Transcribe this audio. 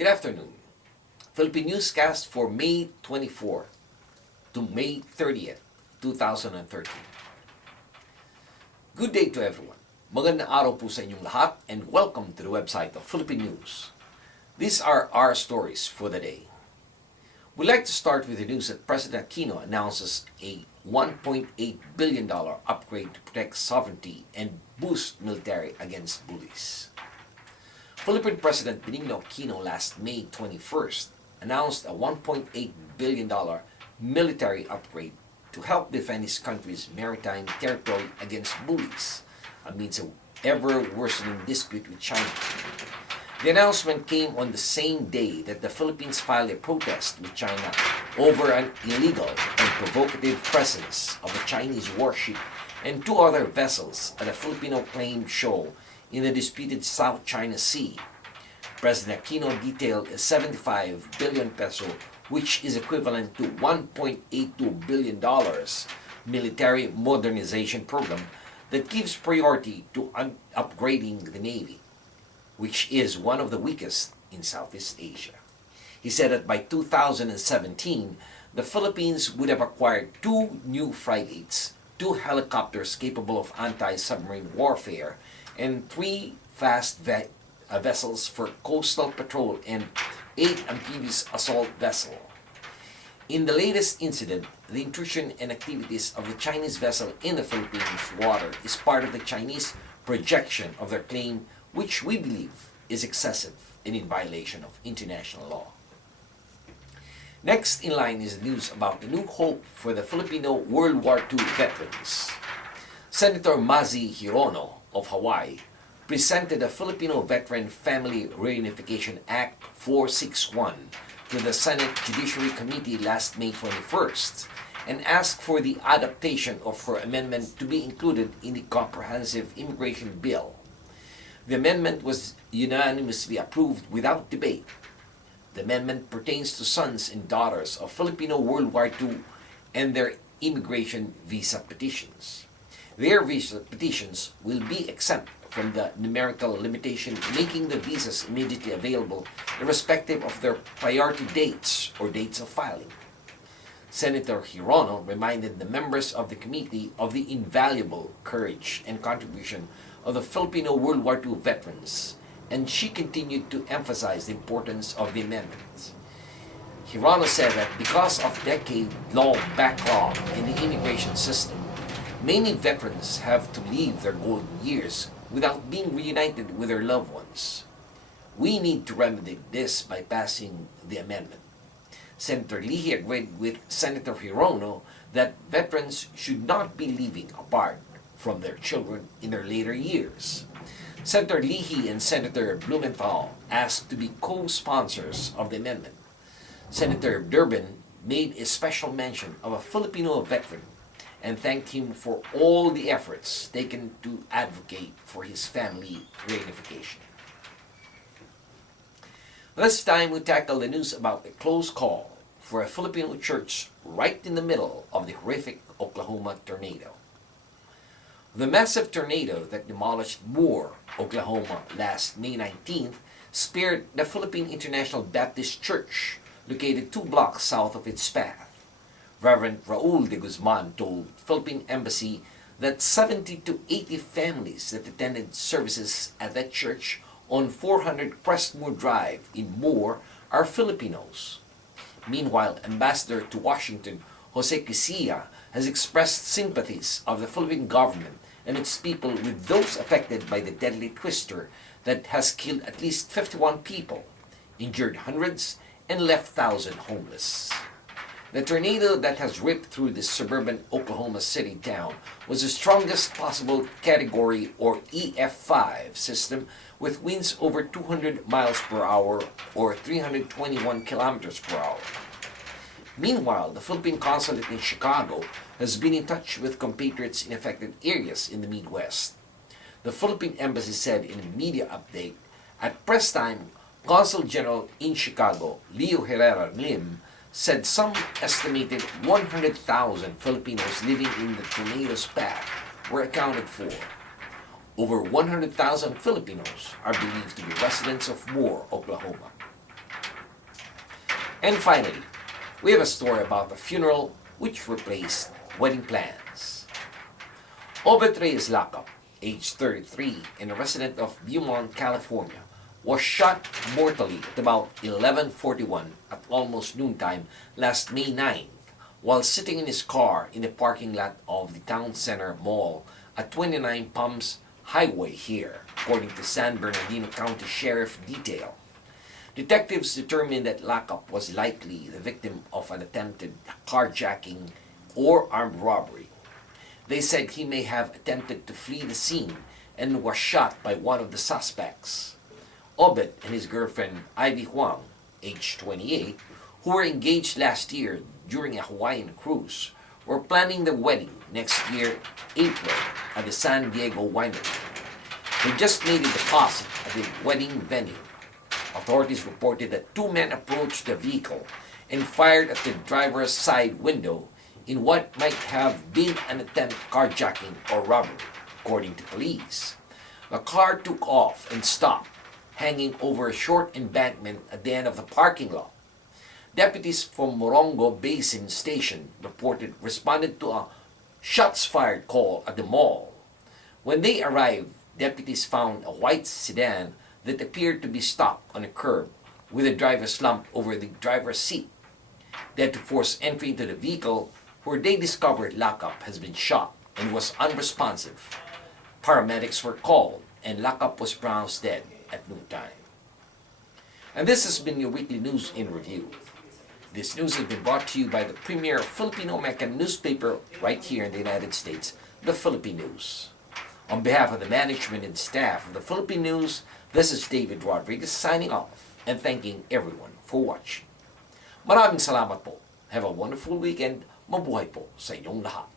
Good afternoon. Philippine Newscast for May 24 to May 30th, 2013. Good day to everyone. Magandang araw po sa inyong lahat and welcome to the website of Philippine News. These are our stories for the day. We'd like to start with the news that President Aquino announces a $1.8 billion upgrade to protect sovereignty and boost military against bullies. Philippine President Benigno Aquino last May 21st announced a $1.8 billion military upgrade to help defend his country's maritime territory against bullies amidst an ever-worsening dispute with China. The announcement came on the same day that the Philippines filed a protest with China over an illegal and provocative presence of a Chinese warship and two other vessels at a Filipino-claimed shoal in the disputed South China Sea. President Aquino detailed a 75 billion peso, which is equivalent to $1.82 billion military modernization program that gives priority to upgrading the Navy, which is one of the weakest in Southeast Asia. He said that by 2017, the Philippines would have acquired 2 new frigates, 2 helicopters capable of anti-submarine warfare, and 3 fast vessels for coastal patrol and 8 amphibious assault vessels. In the latest incident, the intrusion and activities of the Chinese vessel in the Philippines water is part of the Chinese projection of their claim, which we believe is excessive and in violation of international law. Next in line is news about the new hope for the Filipino World War II veterans. Senator Mazi Hirono of Hawaii presented the Filipino Veteran Family Reunification Act 461 to the Senate Judiciary Committee last May 21st and asked for the adaptation of her amendment to be included in the comprehensive immigration bill. The amendment was unanimously approved without debate. The amendment pertains to sons and daughters of Filipino World War II and their immigration visa petitions. Their visa petitions will be exempt from the numerical limitation, making the visas immediately available irrespective of their priority dates or dates of filing. Senator Hirono reminded the members of the committee of the invaluable courage and contribution of the Filipino World War II veterans, and she continued to emphasize the importance of the amendment. Hirono said that because of decade-long backlog in the immigration system, many veterans have to leave their golden years without being reunited with their loved ones. We need to remedy this by passing the amendment. Senator Leahy agreed with Senator Hirono that veterans should not be living apart from their children in their later years. Senator Leahy and Senator Blumenthal asked to be co-sponsors of the amendment. Senator Durbin made a special mention of a Filipino veteran and thanked him for all the efforts taken to advocate for his family reunification. This time we tackle the news about a close call for a Filipino church right in the middle of the horrific Oklahoma tornado. The massive tornado that demolished Moore, Oklahoma last May 19th spared the Philippine International Baptist Church, located 2 blocks south of its path. Reverend Raul de Guzman told Philippine Embassy that 70 to 80 families that attended services at that church on 400 Crestmoor Drive in Moore are Filipinos. Meanwhile, Ambassador to Washington, Jose Quisilla, has expressed sympathies of the Philippine government and its people with those affected by the deadly twister that has killed at least 51 people, injured hundreds, and left thousands homeless. The tornado that has ripped through the suburban Oklahoma City town was the strongest possible category or EF5 system with winds over 200 miles per hour or 321 kilometers per hour. Meanwhile, the Philippine Consulate in Chicago has been in touch with compatriots in affected areas in the Midwest. The Philippine Embassy said in a media update, at press time, Consul General in Chicago, Leo Herrera Lim, said some estimated 100,000 Filipinos living in the tornado's path were accounted for. Over 100,000 Filipinos are believed to be residents of Moore, Oklahoma. And finally, we have a story about a funeral which replaced wedding plans. Obed Reyes Lacap, age 33 and a resident of Beaumont, California, was shot mortally at about 11:41 at almost noontime last May 9th while sitting in his car in the parking lot of the Town Center Mall at 29 Palms Highway here, according to San Bernardino County Sheriff detail. Detectives determined that Lacap was likely the victim of an attempted carjacking or armed robbery. They said he may have attempted to flee the scene and was shot by one of the suspects. Obed and his girlfriend Ivy Huang, age 28, who were engaged last year during a Hawaiian cruise, were planning the wedding next year, April, at the San Diego winery. They just made a deposit at the wedding venue. Authorities reported that two men approached the vehicle and fired at the driver's side window in what might have been an attempt carjacking or robbery, according to police. The car took off and stopped, hanging over a short embankment at the end of the parking lot. Deputies from Morongo Basin Station responded to a shots fired call at the mall. When they arrived, deputies found a white sedan that appeared to be stopped on a curb with the driver slumped over the driver's seat. They had to force entry into the vehicle where they discovered Lacap has been shot and was unresponsive. Paramedics were called and Lacap was pronounced dead at noontime. And this has been your weekly news in review. This news has been brought to you by the premier Filipino-American newspaper right here in the United States, the Philippine News. On behalf of the management and staff of the Philippine News, this is David Rodriguez signing off and thanking everyone for watching. Maraming salamat po. Have a wonderful weekend. Mabuhay po sa inyong lahat.